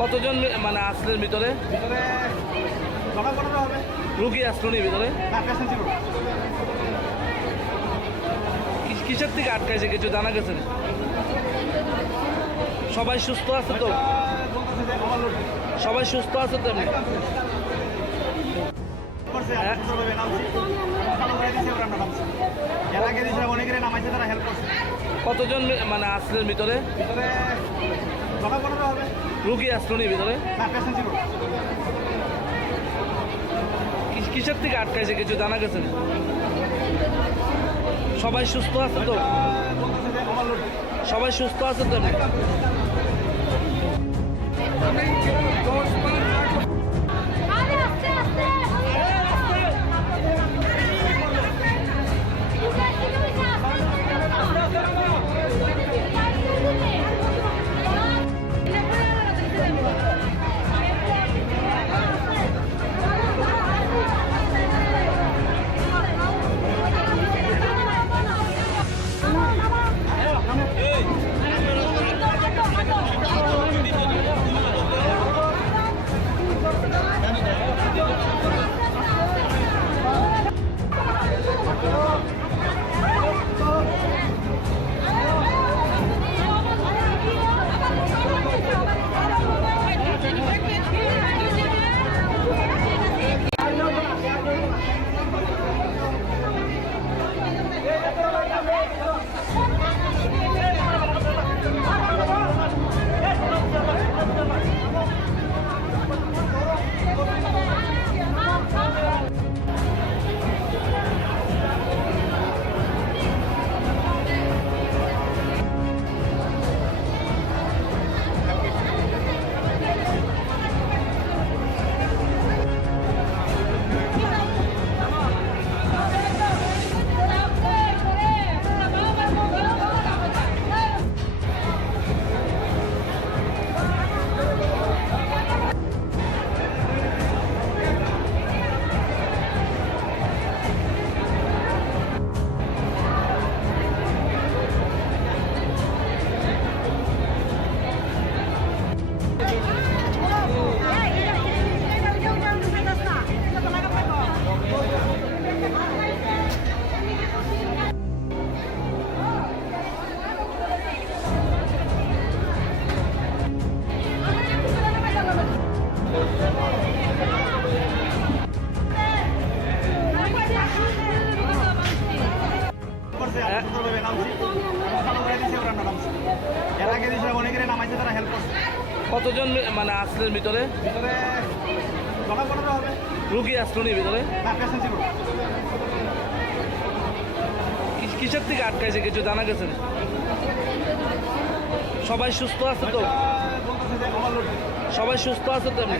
কতজন মানে আসলেন ভিতরে? ভিতরে জমা করানো হবে। রুগী আসলো নি ভিতরে? না, পেশেন্ট ছিল। কিসের থেকে আটকাইছে কিছু জানা গেছে না? সবাই সুস্থ আছে তো? বলতেছে যে ওভারলোড সবাই সুস্থ আছে তো? এমনি করছে, হ্যাঁ। সুন্দরভাবে নামছি। ভালো করে দিয়েছে, ওরা আমরা নামছি। এর আগে দিয়েছিলাম, অনেকেরই নামাইছে, তারা হেল্প করছে। কতজন মানে আসলেন ভিতরে? ভিতরে জমা করানো হবে। রুগী আসলো নি ভিতরে? না, পেশেন্ট ছিল। কিসের থেকে আটকাইছে কিছু জানা গেছে না? সবাই সুস্থ আছে তো? বলতেছে যে ওভারলোড সবাই সুস্থ আছে তো? এমনি আরে আস্তে আস্তে করছে, সুন্দরভাবে নামছি। ভালো করে দিয়েছে, ওরা আমরা নামছি। এর আগে দিয়েছিলাম, অনেকেরই নামাইছে, তারা হেল্প করছে। কতজন মানে আসলেন ভিতরে? ভিতরে জমা করানো হবে। রুগী আসলো নি ভিতরে? না, পেশেন্ট ছিল। কিসের থেকে আটকাইছে কিছু জানা গেছে না? সবাই সুস্থ আছে তো? বলতেছে যে ওভারলোড সবাই সুস্থ আছে তো? এমনি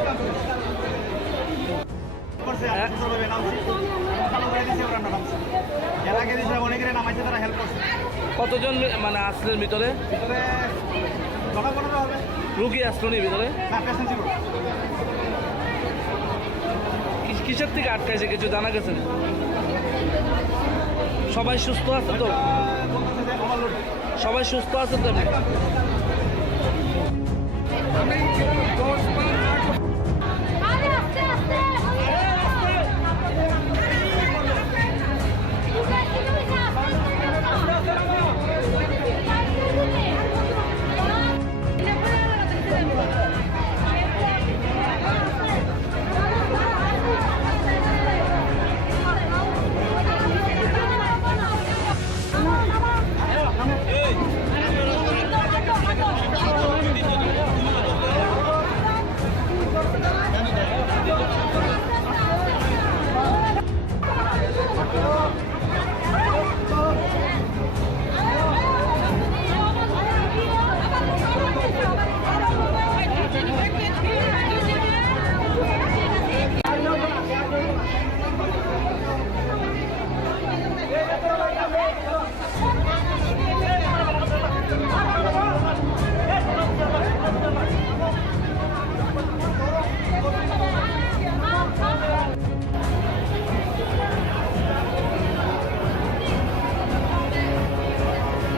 করছে, হ্যাঁ। সুন্দরভাবে নামছি। ভালো করে দিয়েছে, ওরা আমরা নামছি। এর আগে দিয়েছিলাম, অনেকেরই নামাইছে, তারা হেল্প করছে। কতজন মানে আসলেন ভিতরে? ভিতরে জমা করানো হবে। রুগী আসলো নি ভিতরে? না, পেশেন্ট ছিল। কিসের থেকে আটকাইছে কিছু জানা গেছে না? সবাই সুস্থ আছে তো? বলতেছে যে ওভারলোড সবাই সুস্থ আছে তো? এমনি